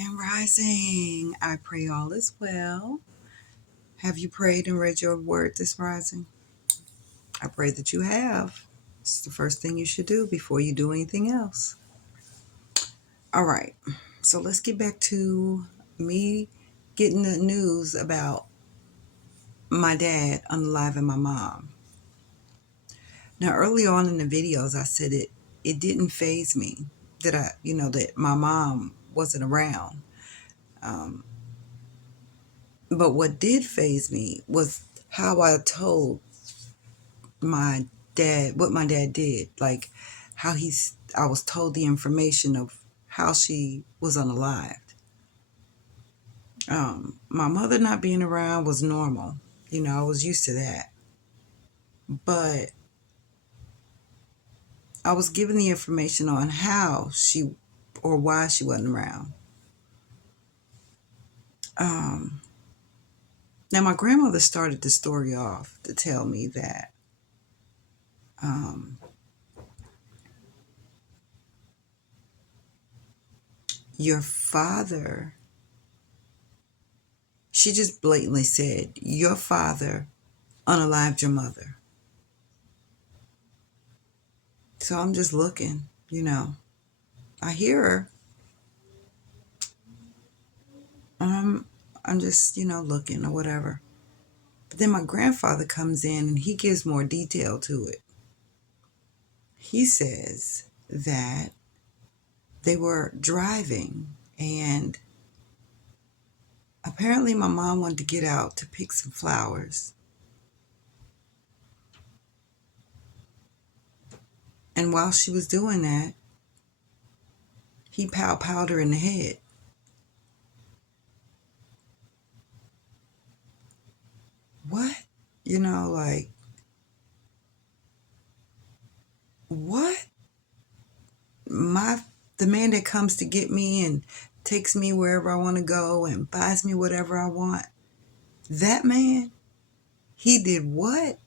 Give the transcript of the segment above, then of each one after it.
And rising, I pray all is well. Have you prayed and read your word this rising? I pray that you have. It's the first thing you should do before you do anything else. All right, so let's get back to me getting the news about my dad unaliving my mom. Now, early on in the videos, I said it didn't faze me that that my mom wasn't around. Um, but what did faze me was how I told my what my dad did, like how I was told the information of how she was unalived. My mother not being around was normal. I was used to that. But I was given the information on how she or why she wasn't around. Um, Now, my grandmother started the story off to tell me that um, your father, she just blatantly said, your father unalived your mother. So I'm just looking. I hear her. Um, I'm just looking or whatever. But then my grandfather comes in and he gives more detail to it. He says that they were driving and apparently my mom wanted to get out to pick some flowers. And while she was doing that, he powed her in the head. What? Like, what? My the man that comes to get me and takes me wherever I want to go and buys me whatever I want. That man, he did what?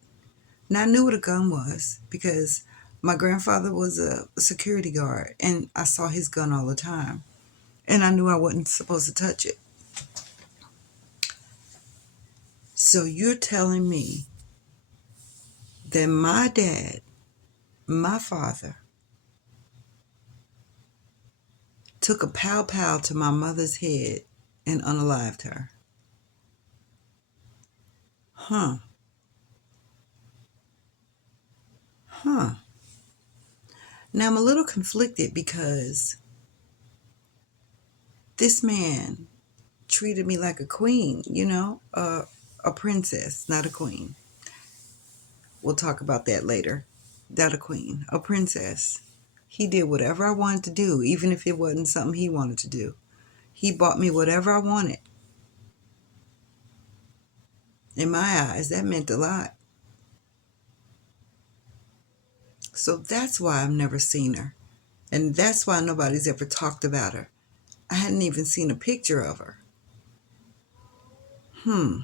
Now I knew what a gun was because my grandfather was a security guard and I saw his gun all the time. And I knew I wasn't supposed to touch it. So you're telling me that my dad, my father, took a pow to my mother's head and unalived her. Huh. Huh. Now I'm a little conflicted because this man treated me like a queen, a princess, not a queen. We'll talk about that later. Not a queen, a princess. He did whatever I wanted to do, even if it wasn't something he wanted to do. He bought me whatever I wanted. In my eyes, that meant a lot. So that's why I've never seen her. And that's why nobody's ever talked about her. I hadn't even seen a picture of her. Hmm.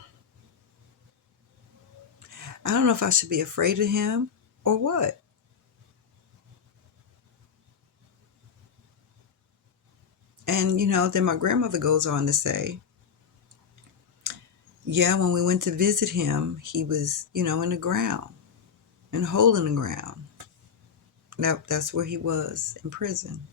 I don't know if I should be afraid of him or what. And, then my grandmother goes on to say, yeah, when we went to visit him, he was, in the ground, in a hole in the ground. That's where he was in prison.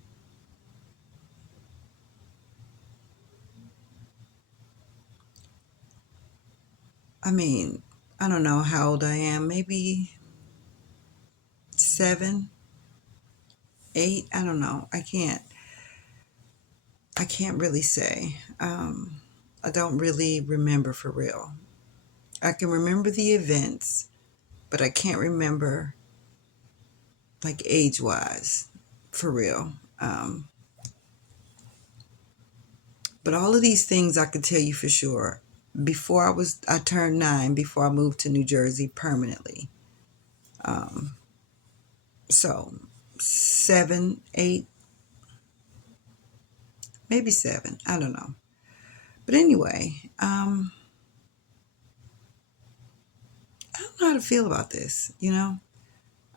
I mean, I don't know how old I am, maybe 7, 8, I don't know. I can't really say. I don't really remember for real. I can remember the events, but I can't remember like age wise for real. But all of these things I could tell you for sure. Before I turned 9, before I moved to New Jersey permanently. Um, so 7, 8, maybe 7. I don't know. But anyway, I don't know how to feel about this.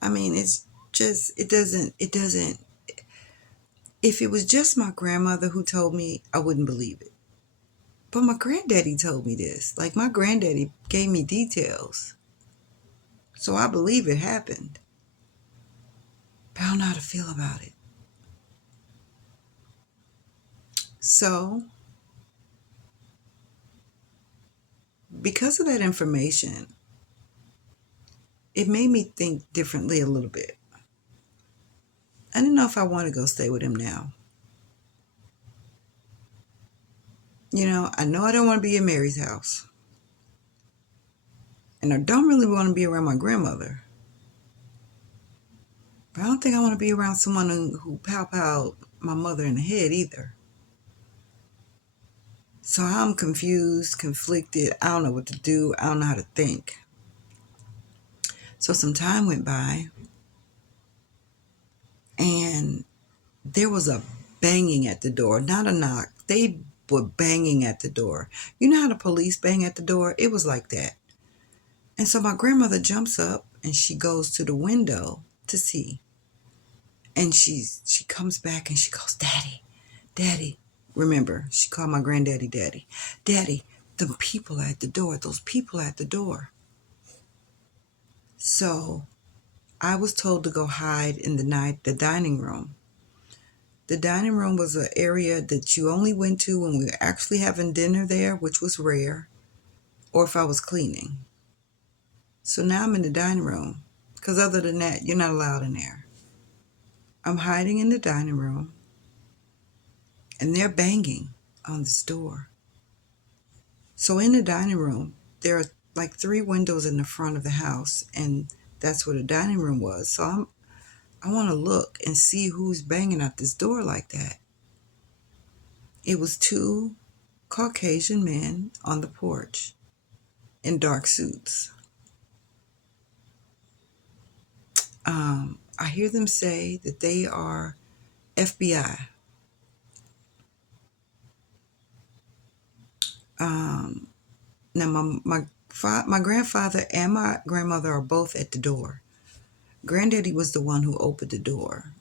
I mean, it's just, it doesn't, If it was just my grandmother who told me, I wouldn't believe it. But my granddaddy told me this. Like, my granddaddy gave me details. So I believe it happened. But I don't know how to feel about it. So, because of that information, it made me think differently a little bit. I didn't know if I want to go stay with him now. I know I don't want to be in Mary's house. And I don't really want to be around my grandmother. But I don't think I want to be around someone who pow my mother in the head either. So I'm confused, conflicted. I don't know what to do. I don't know how to think. So some time went by, and there was a banging at the door, not a knock. They were banging at the door. You know how the police bang at the door? It was like that. And so my grandmother jumps up and she goes to the window to see. And she comes back and she goes, "Daddy, Daddy." Remember, she called my granddaddy Daddy. "Daddy, the people at the door, those people at the door." So I was told to go hide in the dining room. The dining room was an area that you only went to when we were actually having dinner there, which was rare, or if I was cleaning. So now I'm in the dining room, because other than that, you're not allowed in there. I'm hiding in the dining room, and they're banging on this door. So in the dining room, there are like 3 windows in the front of the house, and that's where the dining room was. So I want to look and see who's banging at this door like that. It was 2 Caucasian men on the porch in dark suits. I hear them say that they are FBI. Now, my grandfather and my grandmother are both at the door. Granddaddy was the one who opened the door,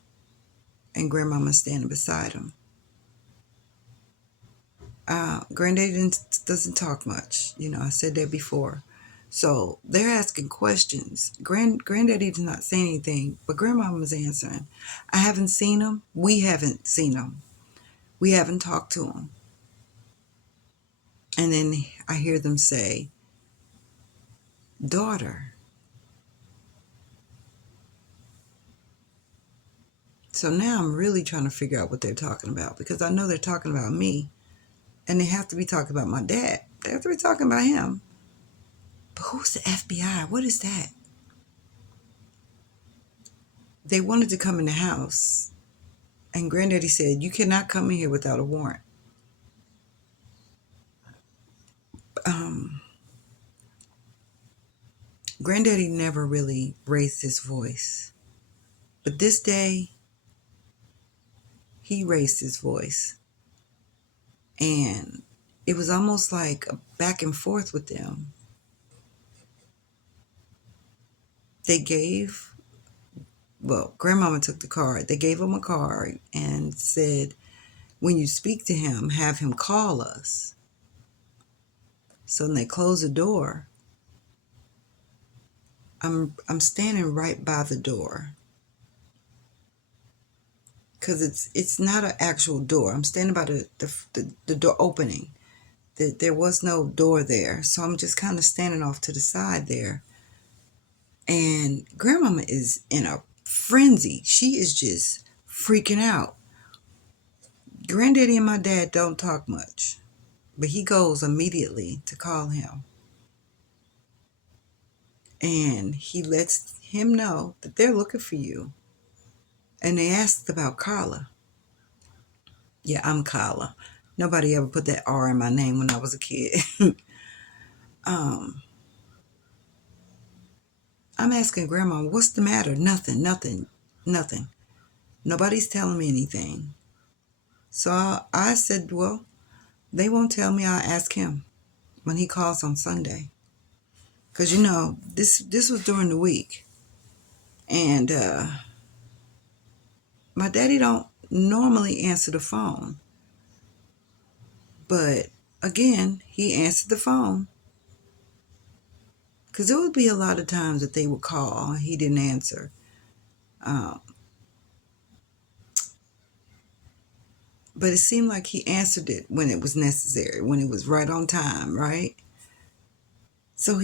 and grandmama's standing beside him. Granddaddy doesn't talk much. I said that before. So they're asking questions. Granddaddy did not say anything, but grandmama was answering. I haven't seen him. We haven't seen him. We haven't talked to him. And then I hear them say, "Daughter." So now I'm really trying to figure out what they're talking about, because I know they're talking about me, and they have to be talking about my dad. They have to be talking about him. But who's the FBI? What is that? They wanted to come in the house, and Granddaddy said, "You cannot come in here without a warrant." Um, Granddaddy never really raised his voice, but this day he raised his voice, and it was almost like a back and forth with them. They gave, well, Grandmama took the card. They gave him a card and said, "When you speak to him, have him call us." So when they closed the door, I'm standing right by the door, because it's not an actual door. I'm standing by the door opening. There was no door there, so I'm just kind of standing off to the side there. And grandmama is in a frenzy. She is just freaking out. Granddaddy and my dad don't talk much, but he goes immediately to call him. And he lets him know that they're looking for you. And they asked about Carla. Yeah, I'm Carla. Nobody ever put that R in my name when I was a kid. um, I'm asking Grandma, "What's the matter?" Nothing, nothing, nothing. Nobody's telling me anything. So I said, "Well, they won't tell me. I'll ask him when he calls on Sunday." Because, this was during the week. And my daddy don't normally answer the phone. But again, he answered the phone because there would be a lot of times that they would call and he didn't answer. Um, but it seemed like he answered it when it was necessary, when it was right on time, right? So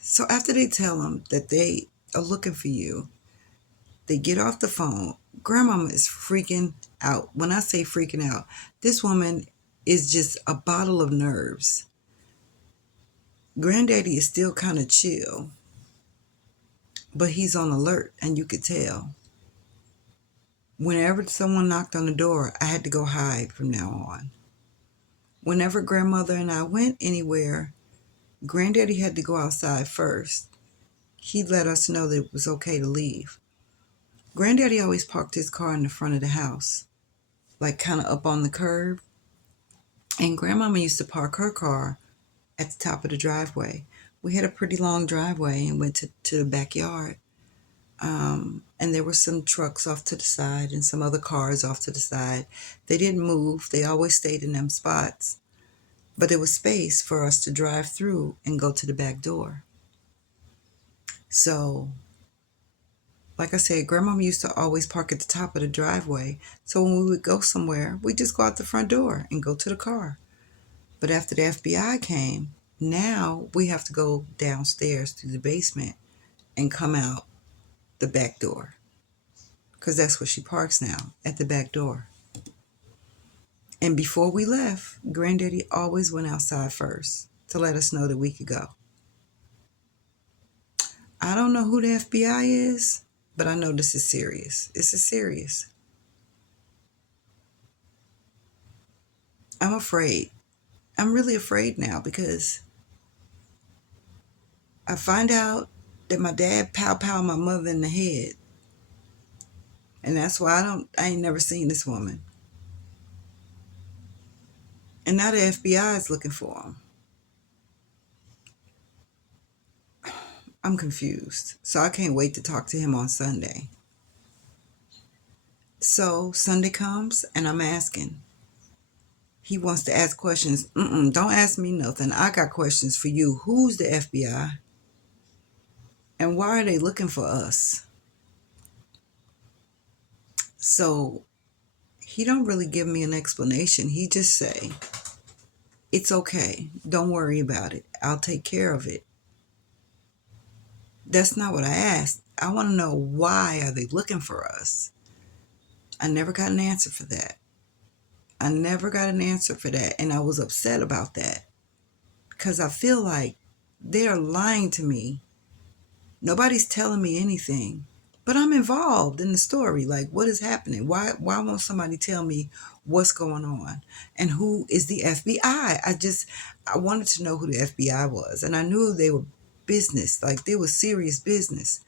so after they tell him that they are looking for you, they get off the phone. Grandmama is freaking out. When I say freaking out, this woman is just a bottle of nerves. Granddaddy is still kind of chill, but he's on alert, and you could tell. Whenever someone knocked on the door, I had to go hide from now on. Whenever grandmother and I went anywhere, Granddaddy had to go outside first. He'd let us know that it was okay to leave. Granddaddy always parked his car in the front of the house, like kind of up on the curb. And Grandmama used to park her car at the top of the driveway. We had a pretty long driveway and went to the backyard. And there were some trucks off to the side and some other cars off to the side. They didn't move, they always stayed in them spots. But there was space for us to drive through and go to the back door. So, like I said, Grandmama used to always park at the top of the driveway. So when we would go somewhere, we'd just go out the front door and go to the car. But after the FBI came, now we have to go downstairs to the basement and come out the back door. Because that's where she parks now, at the back door. And before we left, Granddaddy always went outside first to let us know that we could go. I don't know who the FBI is, but I know this is serious. This is serious. I'm afraid. I'm really afraid now because I find out that my dad pow my mother in the head. And that's why I ain't never seen this woman. And now the FBI is looking for him. I'm confused. So I can't wait to talk to him on Sunday. So Sunday comes and I'm asking. He wants to ask questions. Don't ask me nothing. I got questions for you. Who's the FBI? And why are they looking for us? So he don't really give me an explanation. He just say, it's okay. Don't worry about it. I'll take care of it. That's not what I asked. I want to know, why are they looking for us? I never got an answer for that. I never got an answer for that. And I was upset about that because I feel like they're lying to me. Nobody's telling me anything, but I'm involved in the story. Like, what is happening? Why won't somebody tell me what's going on? And who is the FBI? I wanted to know who the FBI was. And I knew they were business, like they were serious business.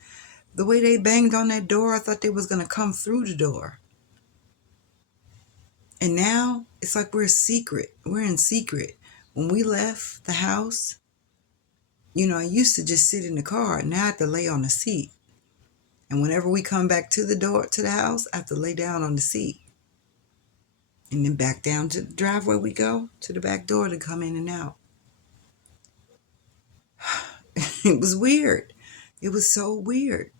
The way they banged on that door, I thought they was going to come through the door. And now it's like we're secret. We're in secret. When we left the house, I used to just sit in the car. Now I have to lay on the seat. And whenever we come back to the house, I have to lay down on the seat. And then back down to the driveway we go, to the back door to come in and out. It was weird. It was so weird.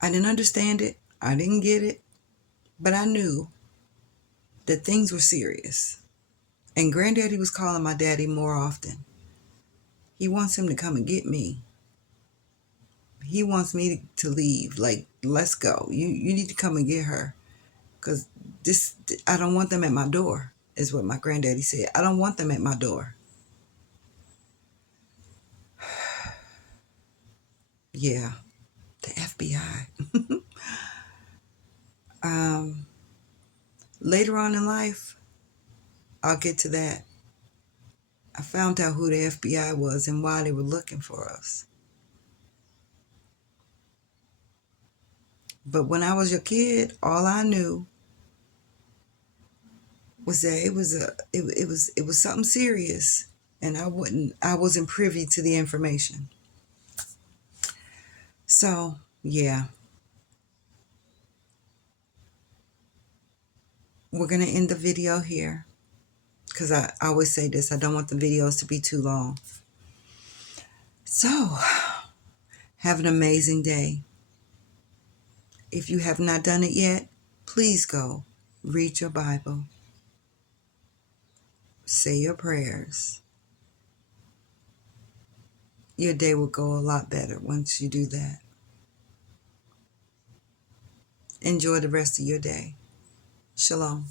I didn't understand it. I didn't get it. But I knew that things were serious. And Granddaddy was calling my daddy more often. He wants him to come and get me. He wants me to leave. Like, let's go. You need to come and get her. Because I don't want them at my door, is what my granddaddy said. I don't want them at my door. Yeah, the FBI. Later on in life, I'll get to that. I found out who the FBI was and why they were looking for us. But when I was a kid, all I knew was that it was something serious, and I wasn't privy to the information. So, yeah, we're going to end the video here because I always say this. I don't want the videos to be too long. So, have an amazing day. If you have not done it yet, please go read your Bible, say your prayers. Your day will go a lot better once you do that. Enjoy the rest of your day. Shalom.